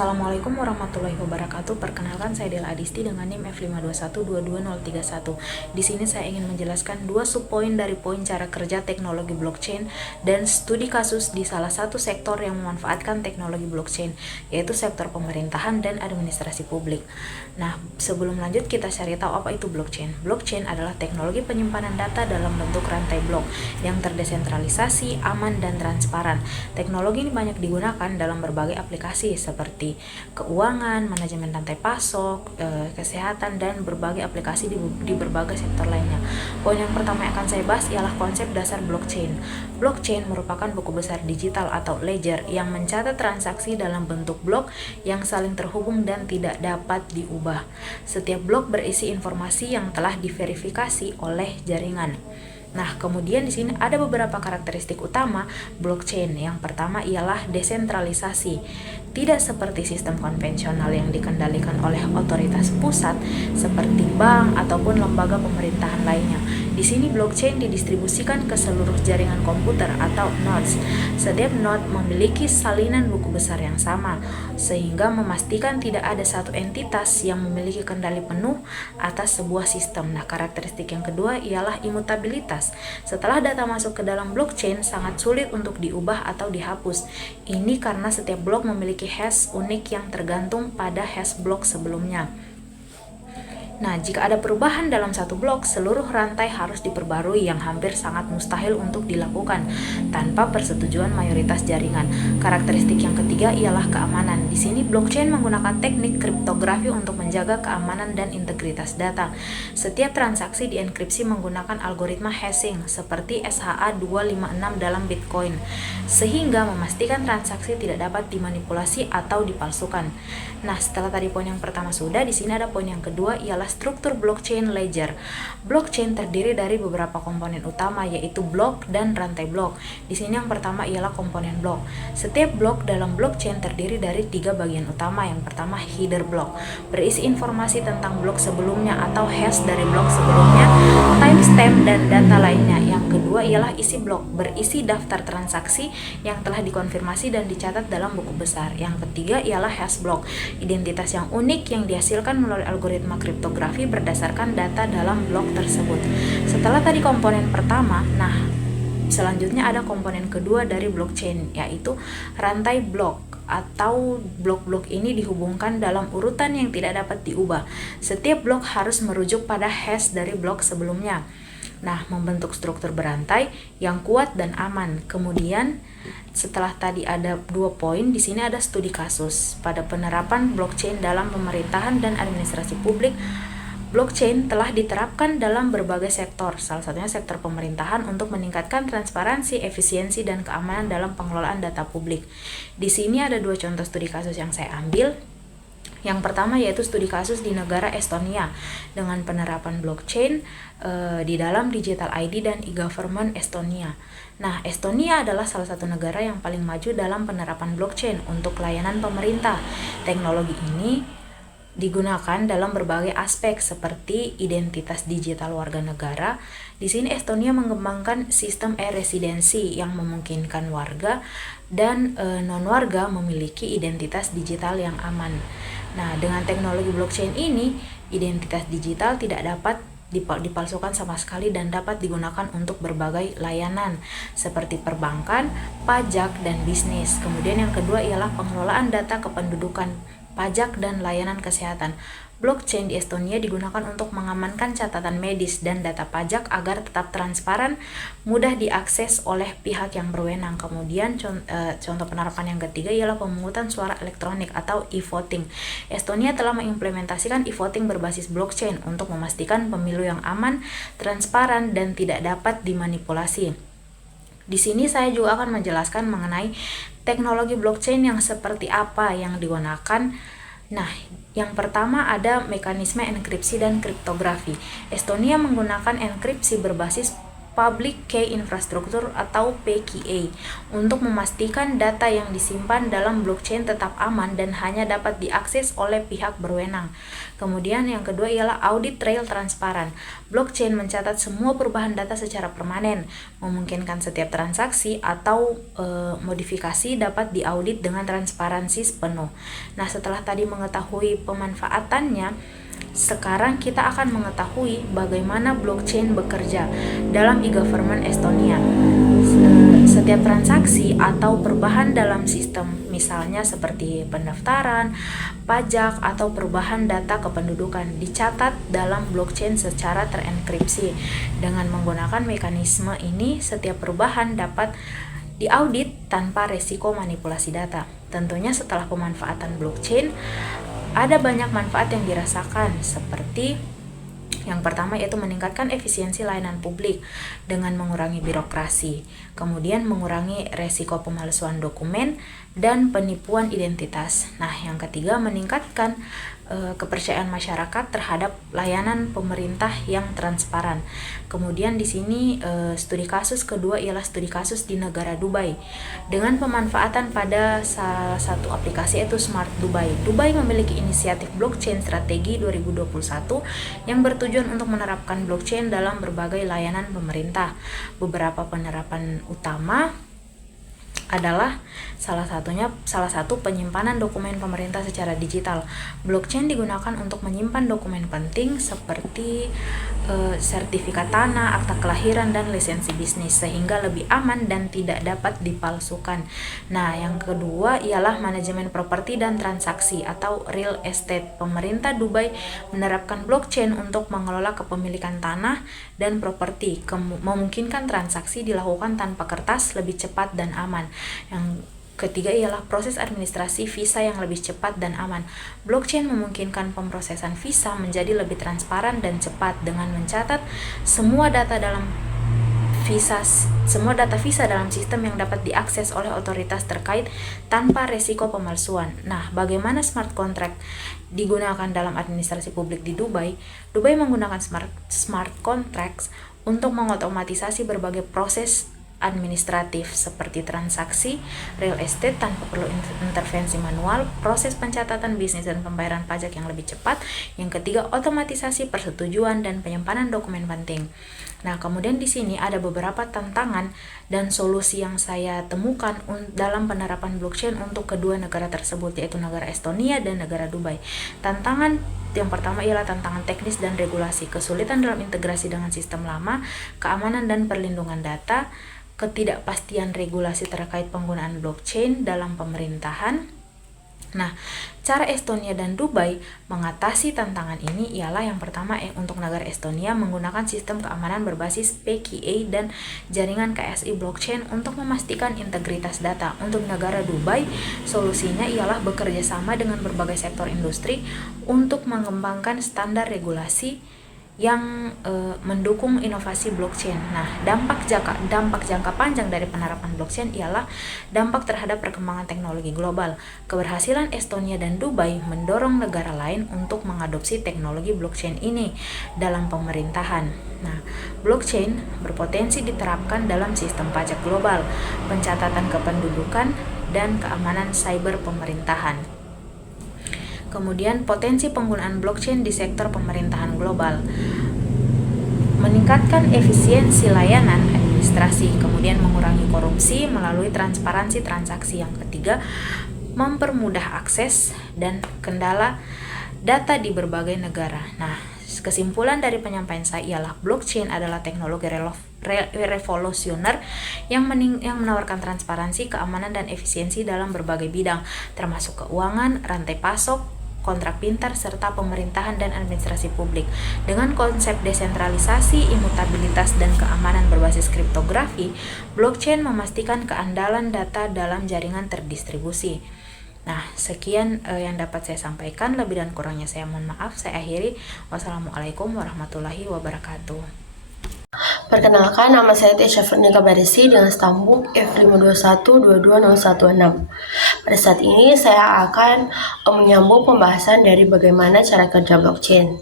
Assalamualaikum warahmatullahi wabarakatuh. Perkenalkan, saya Dela Adisti dengan NIM F521222031. Di sini saya ingin menjelaskan dua subpoin dari poin cara kerja teknologi blockchain dan studi kasus di salah satu sektor yang memanfaatkan teknologi blockchain, yaitu sektor pemerintahan dan administrasi publik. Nah, sebelum lanjut kita cari tahu apa itu blockchain. Blockchain adalah teknologi penyimpanan data dalam bentuk rantai blok yang terdesentralisasi, aman, dan transparan. Teknologi ini banyak digunakan dalam berbagai aplikasi seperti keuangan, manajemen rantai pasok, kesehatan, dan berbagai aplikasi di berbagai sektor lainnya. Poin yang pertama yang akan saya bahas ialah konsep dasar blockchain. Blockchain merupakan buku besar digital atau ledger yang mencatat transaksi dalam bentuk blok yang saling terhubung dan tidak dapat diubah. Setiap blok berisi informasi yang telah diverifikasi oleh jaringan. Nah, kemudian di sini ada beberapa karakteristik utama blockchain. Yang pertama ialah desentralisasi. Tidak seperti sistem konvensional yang dikendalikan oleh otoritas pusat seperti bank ataupun lembaga pemerintahan lainnya. Di sini blockchain didistribusikan ke seluruh jaringan komputer atau nodes. Setiap node memiliki salinan buku besar yang sama, sehingga memastikan tidak ada satu entitas yang memiliki kendali penuh atas sebuah sistem. Nah, karakteristik yang kedua ialah imutabilitas. Setelah data masuk ke dalam blockchain, sangat sulit untuk diubah atau dihapus. Ini karena setiap blok memiliki hash unik yang tergantung pada hash blok sebelumnya. Nah, jika ada perubahan dalam satu blok, seluruh rantai harus diperbarui yang hampir sangat mustahil untuk dilakukan tanpa persetujuan mayoritas jaringan. Karakteristik yang ketiga ialah keamanan. Di sini blockchain menggunakan teknik kriptografi untuk menjaga keamanan dan integritas data. Setiap transaksi dienkripsi menggunakan algoritma hashing seperti SHA-256 dalam Bitcoin, sehingga memastikan transaksi tidak dapat dimanipulasi atau dipalsukan. Nah, setelah tadi poin yang pertama sudah, di sini ada poin yang kedua ialah struktur blockchain ledger. Blockchain terdiri dari beberapa komponen utama, yaitu blok dan rantai blok. Di sini yang pertama ialah komponen blok. Setiap blok dalam blockchain terdiri dari 3 bagian utama. Yang pertama header block, berisi informasi tentang blok sebelumnya atau hash dari blok sebelumnya, timestamp dan data lainnya. Yang kedua ialah isi blok, berisi daftar transaksi yang telah dikonfirmasi dan dicatat dalam buku besar. Yang ketiga ialah hash block, identitas yang unik yang dihasilkan melalui algoritma kriptografi berdasarkan data dalam blok tersebut. Setelah tadi komponen pertama, nah selanjutnya ada komponen kedua dari blockchain, yaitu rantai blok atau blok-blok ini dihubungkan dalam urutan yang tidak dapat diubah. Setiap blok harus merujuk pada hash dari blok sebelumnya. Nah, membentuk struktur berantai yang kuat dan aman. Kemudian, setelah tadi ada 2 poin, di sini ada studi kasus. Pada penerapan blockchain dalam pemerintahan dan administrasi publik, blockchain telah diterapkan dalam berbagai sektor, salah satunya sektor pemerintahan untuk meningkatkan transparansi, efisiensi, dan keamanan dalam pengelolaan data publik. Di sini ada 2 contoh studi kasus yang saya ambil. Yang pertama yaitu studi kasus di negara Estonia dengan penerapan blockchain di dalam digital ID dan e-government Estonia. Nah, Estonia adalah salah satu negara yang paling maju dalam penerapan blockchain untuk layanan pemerintah. Teknologi ini digunakan dalam berbagai aspek seperti identitas digital warga negara. Di sini Estonia mengembangkan sistem e-residensi yang memungkinkan warga dan non-warga memiliki identitas digital yang aman. Nah, dengan teknologi blockchain ini, identitas digital tidak dapat dipalsukan sama sekali dan dapat digunakan untuk berbagai layanan seperti perbankan, pajak, dan bisnis. Kemudian yang kedua ialah pengelolaan data kependudukan, pajak, dan layanan kesehatan. Blockchain di Estonia digunakan untuk mengamankan catatan medis dan data pajak agar tetap transparan, mudah diakses oleh pihak yang berwenang. Kemudian contoh penerapan yang ketiga ialah pemungutan suara elektronik atau e-voting. Estonia telah mengimplementasikan e-voting berbasis blockchain untuk memastikan pemilu yang aman, transparan, dan tidak dapat dimanipulasi. Di sini saya juga akan menjelaskan mengenai teknologi blockchain yang seperti apa yang digunakan. Nah, yang pertama ada mekanisme enkripsi dan kriptografi. Estonia menggunakan enkripsi berbasis Public Key Infrastructure atau PKI untuk memastikan data yang disimpan dalam blockchain tetap aman dan hanya dapat diakses oleh pihak berwenang. Kemudian yang kedua ialah audit trail transparan. Blockchain mencatat semua perubahan data secara permanen, memungkinkan setiap transaksi atau modifikasi dapat diaudit dengan transparansi penuh. Nah, setelah tadi mengetahui pemanfaatannya, sekarang kita akan mengetahui bagaimana blockchain bekerja dalam e-government Estonia. Setiap transaksi atau perubahan dalam sistem, misalnya seperti pendaftaran, pajak, atau perubahan data kependudukan, dicatat dalam blockchain secara terenkripsi. Dengan menggunakan mekanisme ini, setiap perubahan dapat diaudit tanpa resiko manipulasi data. Tentunya setelah pemanfaatan blockchain, ada banyak manfaat yang dirasakan, seperti yang pertama yaitu meningkatkan efisiensi layanan publik dengan mengurangi birokrasi, kemudian mengurangi resiko pemalsuan dokumen dan penipuan identitas. Nah, yang ketiga meningkatkan kepercayaan masyarakat terhadap layanan pemerintah yang transparan. Kemudian di sini studi kasus kedua ialah studi kasus di negara Dubai dengan pemanfaatan pada salah satu aplikasi yaitu Smart Dubai. Dubai memiliki inisiatif blockchain strategi 2021 yang bertujuan untuk menerapkan blockchain dalam berbagai layanan pemerintah. Beberapa penerapan utama adalah salah satu penyimpanan dokumen pemerintah secara digital. Blockchain digunakan untuk menyimpan dokumen penting seperti sertifikat tanah, akta kelahiran, dan lisensi bisnis sehingga lebih aman dan tidak dapat dipalsukan. Nah, yang kedua ialah manajemen properti dan transaksi atau real estate. Pemerintah Dubai menerapkan blockchain untuk mengelola kepemilikan tanah dan properti, memungkinkan transaksi dilakukan tanpa kertas, lebih cepat dan aman. Yang ketiga ialah proses administrasi visa yang lebih cepat dan aman. Blockchain memungkinkan pemrosesan visa menjadi lebih transparan dan cepat dengan mencatat semua data visa dalam sistem yang dapat diakses oleh otoritas terkait tanpa resiko pemalsuan. Nah, bagaimana smart contract digunakan dalam administrasi publik di Dubai? Dubai menggunakan smart contracts untuk mengotomatisasi berbagai proses administratif seperti transaksi real estate tanpa perlu intervensi manual, proses pencatatan bisnis dan pembayaran pajak yang lebih cepat. Yang ketiga, otomatisasi persetujuan dan penyimpanan dokumen penting. Nah, kemudian di sini ada beberapa tantangan dan solusi yang saya temukan dalam penerapan blockchain untuk kedua negara tersebut, yaitu negara Estonia dan negara Dubai. Tantangan yang pertama ialah tantangan teknis dan regulasi, kesulitan dalam integrasi dengan sistem lama, keamanan dan perlindungan data, ketidakpastian regulasi terkait penggunaan blockchain dalam pemerintahan. Nah, cara Estonia dan Dubai mengatasi tantangan ini ialah yang pertama untuk negara Estonia menggunakan sistem keamanan berbasis PKI dan jaringan KSI blockchain untuk memastikan integritas data. Untuk negara Dubai, solusinya ialah bekerja sama dengan berbagai sektor industri untuk mengembangkan standar regulasi yang mendukung inovasi blockchain. Nah, dampak jangka panjang dari penerapan blockchain ialah dampak terhadap perkembangan teknologi global. Keberhasilan Estonia dan Dubai mendorong negara lain untuk mengadopsi teknologi blockchain ini dalam pemerintahan. Nah, blockchain berpotensi diterapkan dalam sistem pajak global, pencatatan kependudukan, dan keamanan cyber pemerintahan. Kemudian potensi penggunaan blockchain di sektor pemerintahan global, meningkatkan efisiensi layanan administrasi, kemudian mengurangi korupsi melalui transparansi transaksi. Yang ketiga, mempermudah akses dan kendala data di berbagai negara. Nah, kesimpulan dari penyampaian saya ialah blockchain adalah teknologi revolusioner yang menawarkan transparansi, keamanan, dan efisiensi dalam berbagai bidang, termasuk keuangan, rantai pasok, kontrak pintar, serta pemerintahan dan administrasi publik. Dengan konsep desentralisasi, imutabilitas, dan keamanan berbasis kriptografi, blockchain memastikan keandalan data dalam jaringan terdistribusi. Nah, sekian yang dapat saya sampaikan. Lebih dan kurangnya saya mohon maaf. Saya akhiri. Wassalamualaikum warahmatullahi wabarakatuh. Perkenalkan, nama saya Tesha Furnika Barisi dengan stambuk F521220116. Pada saat ini saya akan menyambung pembahasan dari bagaimana cara kerja blockchain.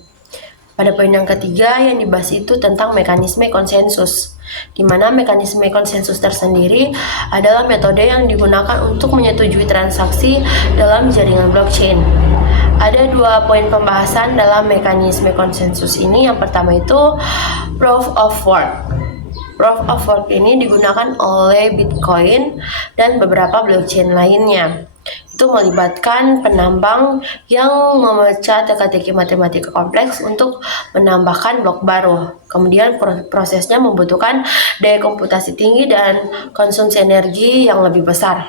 Pada poin yang ketiga yang dibahas itu tentang mekanisme konsensus. di mana mekanisme konsensus tersendiri adalah metode yang digunakan untuk menyetujui transaksi dalam jaringan blockchain. Ada 2 poin pembahasan dalam mekanisme konsensus ini. Yang pertama itu proof of work. Proof of work ini digunakan oleh Bitcoin dan beberapa blockchain lainnya. Itu melibatkan penambang yang memecah teka-teki matematika kompleks untuk menambahkan blok baru. Kemudian prosesnya membutuhkan daya komputasi tinggi dan konsumsi energi yang lebih besar.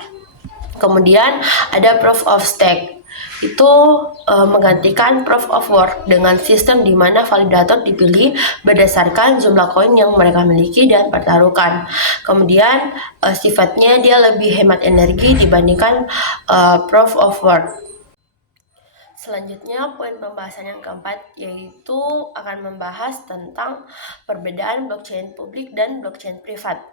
Kemudian ada proof of stake. Itu menggantikan proof of work dengan sistem di mana validator dipilih berdasarkan jumlah koin yang mereka miliki dan pertaruhkan. Kemudian sifatnya dia lebih hemat energi dibandingkan proof of work. Selanjutnya, poin pembahasan yang keempat yaitu akan membahas tentang perbedaan blockchain publik dan blockchain privat.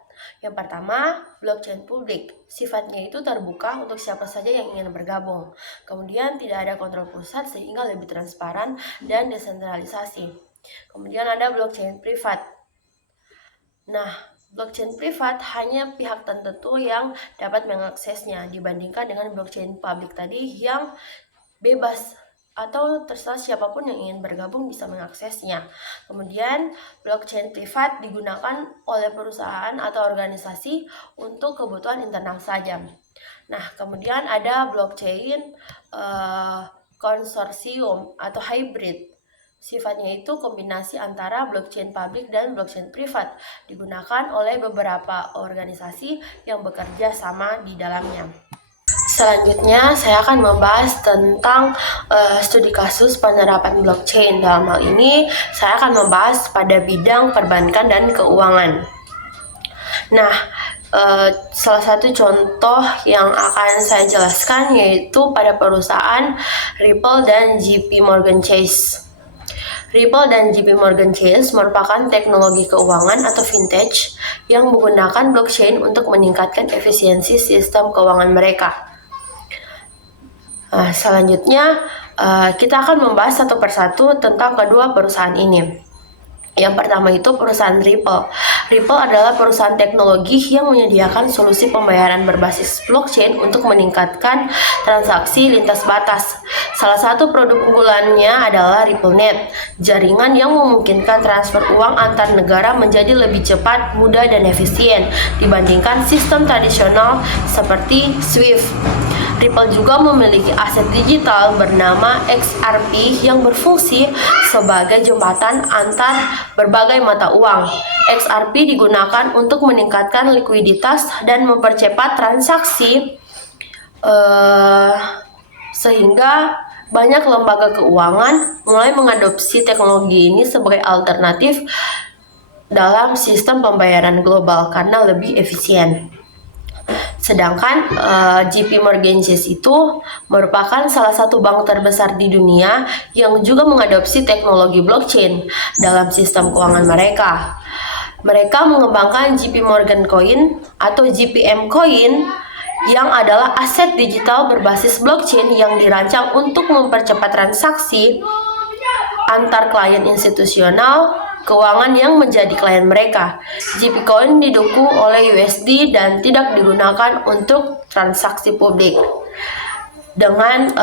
Yang pertama, blockchain publik. Sifatnya itu terbuka untuk siapa saja yang ingin bergabung. Kemudian tidak ada kontrol pusat sehingga lebih transparan dan desentralisasi. Kemudian ada blockchain privat. Nah, blockchain privat hanya pihak tertentu yang dapat mengaksesnya dibandingkan dengan blockchain publik tadi yang bebas atau terserah siapapun yang ingin bergabung bisa mengaksesnya. Kemudian blockchain privat digunakan oleh perusahaan atau organisasi untuk kebutuhan internal saja. Nah, kemudian ada blockchain konsorsium atau hybrid. Sifatnya itu kombinasi antara blockchain publik dan blockchain privat, digunakan oleh beberapa organisasi yang bekerja sama di dalamnya. Selanjutnya, saya akan membahas tentang studi kasus penerapan blockchain. Dalam hal ini, saya akan membahas pada bidang perbankan dan keuangan. Nah, salah satu contoh yang akan saya jelaskan yaitu pada perusahaan Ripple dan JP Morgan Chase. Ripple dan JP Morgan Chase merupakan teknologi keuangan atau fintech yang menggunakan blockchain untuk meningkatkan efisiensi sistem keuangan mereka. Selanjutnya, kita akan membahas satu persatu tentang kedua perusahaan ini. Yang pertama itu perusahaan Ripple. Ripple adalah perusahaan teknologi yang menyediakan solusi pembayaran berbasis blockchain untuk meningkatkan transaksi lintas batas. Salah satu produk unggulannya adalah RippleNet, jaringan yang memungkinkan transfer uang antar negara menjadi lebih cepat, mudah, dan efisien dibandingkan sistem tradisional seperti SWIFT. Ripple juga memiliki aset digital bernama XRP yang berfungsi sebagai jembatan antar berbagai mata uang. XRP digunakan untuk meningkatkan likuiditas dan mempercepat transaksi sehingga banyak lembaga keuangan mulai mengadopsi teknologi ini sebagai alternatif dalam sistem pembayaran global karena lebih efisien. Sedangkan JP Morgan Chase itu merupakan salah satu bank terbesar di dunia yang juga mengadopsi teknologi blockchain dalam sistem keuangan mereka. Mereka mengembangkan JP Morgan Coin atau JPM Coin yang adalah aset digital berbasis blockchain yang dirancang untuk mempercepat transaksi antar klien institusional keuangan yang menjadi klien mereka. JP Coin didukung oleh USD dan tidak digunakan untuk transaksi publik. Dengan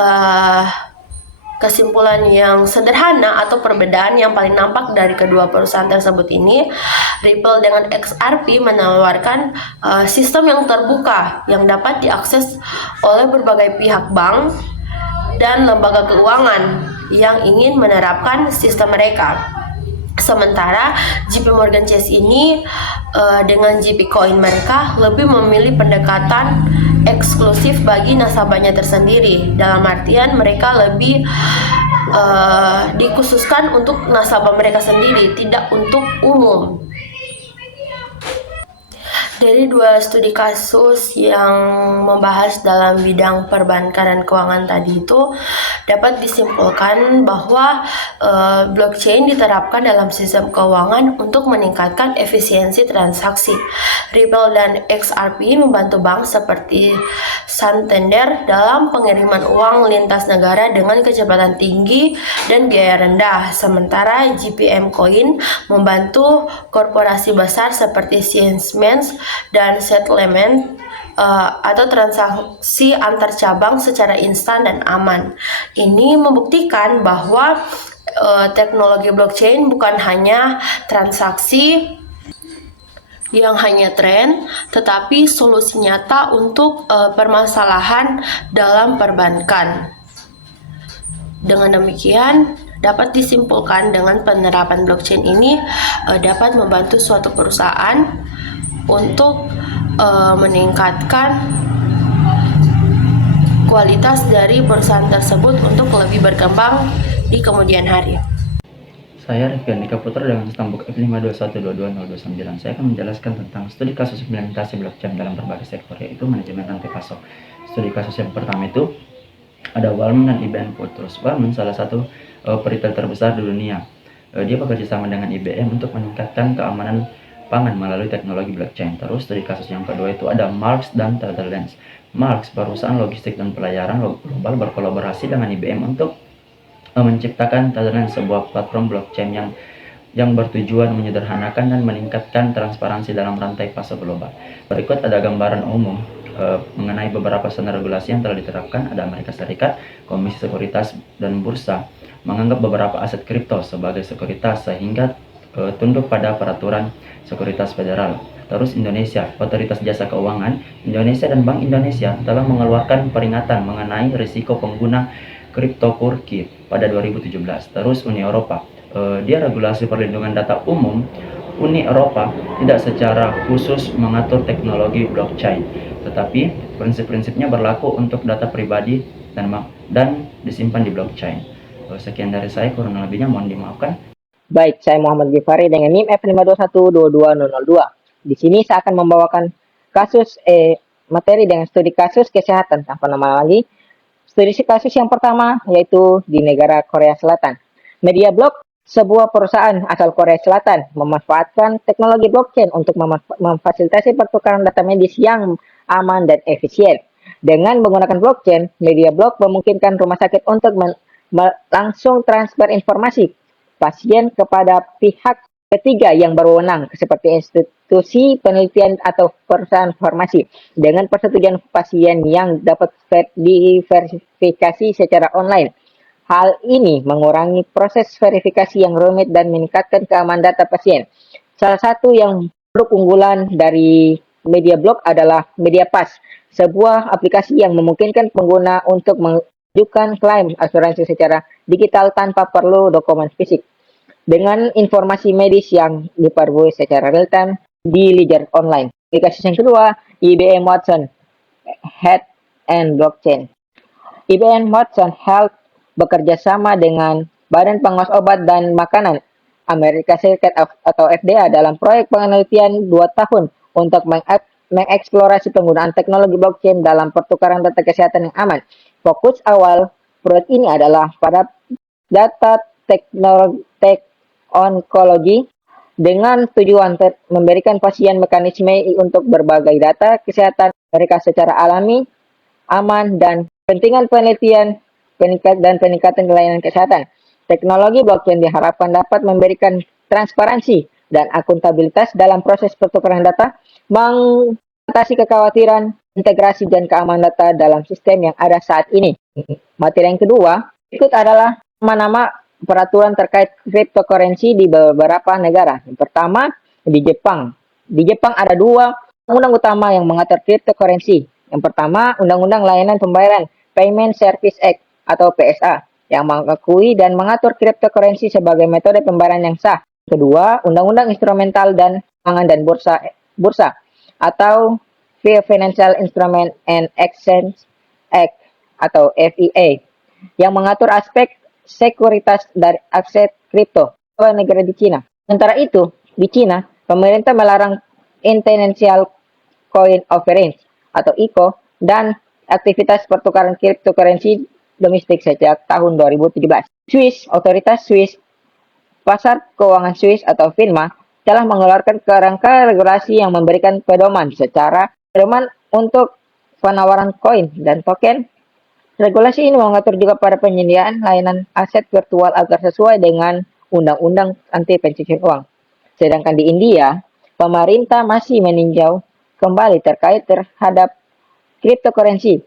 kesimpulan yang sederhana atau perbedaan yang paling nampak dari kedua perusahaan tersebut ini, Ripple dengan XRP menawarkan sistem yang terbuka yang dapat diakses oleh berbagai pihak bank dan lembaga keuangan yang ingin menerapkan sistem mereka. Sementara JP Morgan Chase ini dengan JP Coin mereka lebih memilih pendekatan eksklusif bagi nasabahnya tersendiri. Dalam artian mereka lebih dikhususkan untuk nasabah mereka sendiri, tidak untuk umum. Dari dua studi kasus yang membahas dalam bidang perbankan dan keuangan tadi itu dapat disimpulkan bahwa blockchain diterapkan dalam sistem keuangan untuk meningkatkan efisiensi transaksi. Ripple dan XRP membantu bank seperti Santander dalam pengiriman uang lintas negara dengan kecepatan tinggi dan biaya rendah. Sementara JPM Coin membantu korporasi besar seperti Siemens dan settlement atau transaksi antar cabang secara instan dan aman. Ini membuktikan bahwa teknologi blockchain bukan hanya transaksi yang hanya tren, tetapi solusi nyata untuk permasalahan dalam perbankan. Dengan demikian, dapat disimpulkan dengan penerapan blockchain ini dapat membantu suatu perusahaan untuk meningkatkan kualitas dari perusahaan tersebut untuk lebih berkembang di kemudian hari. Saya Rifki Andika Putra dengan stambuk F521222029. Saya akan menjelaskan tentang studi kasus implementasi blockchain dalam berbagai sektor, yaitu manajemen rantai pasok. Studi kasus yang pertama itu ada Walmart dan IBM Food. Terus Walmart salah satu retail terbesar di dunia. Dia bekerja sama dengan IBM untuk meningkatkan keamanan pangan melalui teknologi blockchain. Terus studi kasus yang kedua itu ada Marks dan Netherlands. Marks, perusahaan logistik dan pelayaran global, berkolaborasi dengan IBM untuk menciptakan Netherlands, sebuah platform blockchain yang bertujuan menyederhanakan dan meningkatkan transparansi dalam rantai pasok global. Berikut ada gambaran umum mengenai beberapa standar regulasi yang telah diterapkan. Ada Amerika Serikat, Komisi Sekuritas dan Bursa menganggap beberapa aset kripto sebagai sekuritas sehingga tunduk pada peraturan sekuritas federal. Terus Indonesia, Otoritas Jasa Keuangan Indonesia dan Bank Indonesia telah mengeluarkan peringatan mengenai risiko pengguna cryptocurrency pada 2017. Terus Uni Eropa, dia regulasi perlindungan data umum. Uni Eropa tidak secara khusus mengatur teknologi blockchain, tetapi prinsip-prinsipnya berlaku untuk data pribadi dan disimpan di blockchain. Sekian dari saya, kurang lebihnya mohon dimaafkan. Baik, saya Muhammad Gifari dengan NIM F521222002. Di sini saya akan membawakan materi dengan studi kasus kesehatan tanpa nama lagi. Studi kasus yang pertama yaitu di negara Korea Selatan. MediaBlock, sebuah perusahaan asal Korea Selatan, memanfaatkan teknologi blockchain untuk memfasilitasi pertukaran data medis yang aman dan efisien. Dengan menggunakan blockchain, MediaBlock memungkinkan rumah sakit untuk langsung transfer informasi pasien kepada pihak ketiga yang berwenang, seperti institusi penelitian atau perusahaan farmasi, dengan persetujuan pasien yang dapat diverifikasi secara online. Hal ini mengurangi proses verifikasi yang rumit dan meningkatkan keamanan data pasien. Salah satu yang produk unggulan dari MediaBlock adalah MediaPass, sebuah aplikasi yang memungkinkan pengguna untuk mengajukan klaim asuransi secara digital tanpa perlu dokumen fisik, dengan informasi medis yang diperbarui secara real-time di ledger online. Aplikasi yang kedua, IBM Watson Health and Blockchain. IBM Watson Health bekerja sama dengan Badan Pengawas Obat dan Makanan Amerika Serikat atau FDA dalam proyek penelitian 2 tahun untuk mengeksplorasi penggunaan teknologi blockchain dalam pertukaran data kesehatan yang aman. Fokus awal proyek ini adalah pada data onkologi dengan tujuan memberikan pasien mekanisme untuk berbagai data kesehatan mereka secara alami, aman, dan pentingkan penelitian dan peningkatan layanan kesehatan. Teknologi blockchain diharapkan dapat memberikan transparansi dan akuntabilitas dalam proses pertukaran data, mengatasi kekhawatiran, integrasi, dan keamanan data dalam sistem yang ada saat ini. Materi yang kedua, berikut adalah nama-nama peraturan terkait cryptocurrency di beberapa negara. Yang pertama, di Jepang. Di Jepang ada 2 undang-undang utama yang mengatur cryptocurrency. Yang pertama, Undang-Undang Layanan Pembayaran Payment Service Act atau PSA, yang mengakui dan mengatur cryptocurrency sebagai metode pembayaran yang sah. Kedua, Undang-Undang Instrumental dan Pangan dan Bursa atau Financial Instrument and Exchange Act atau FIA, yang mengatur aspek sekuritas dari aset kripto ke negara di Cina. Sementara itu, di Cina, pemerintah melarang international Coin Offerings atau ICO dan aktivitas pertukaran cryptocurrency domestik sejak tahun 2017. Otoritas Swiss, Pasar Keuangan Swiss atau FINMA telah mengeluarkan kerangka regulasi yang memberikan pedoman untuk penawaran koin dan token. Regulasi ini mengatur juga pada penyediaan layanan aset virtual agar sesuai dengan Undang-Undang Anti Pencucian Uang. Sedangkan di India, pemerintah masih meninjau kembali terkait terhadap cryptocurrency.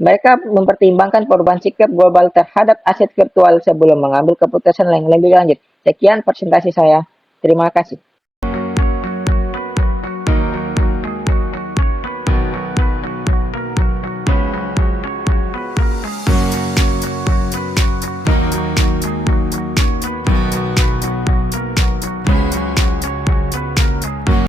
Mereka mempertimbangkan perubahan sikap global terhadap aset virtual sebelum mengambil keputusan yang lebih lanjut. Sekian presentasi saya. Terima kasih.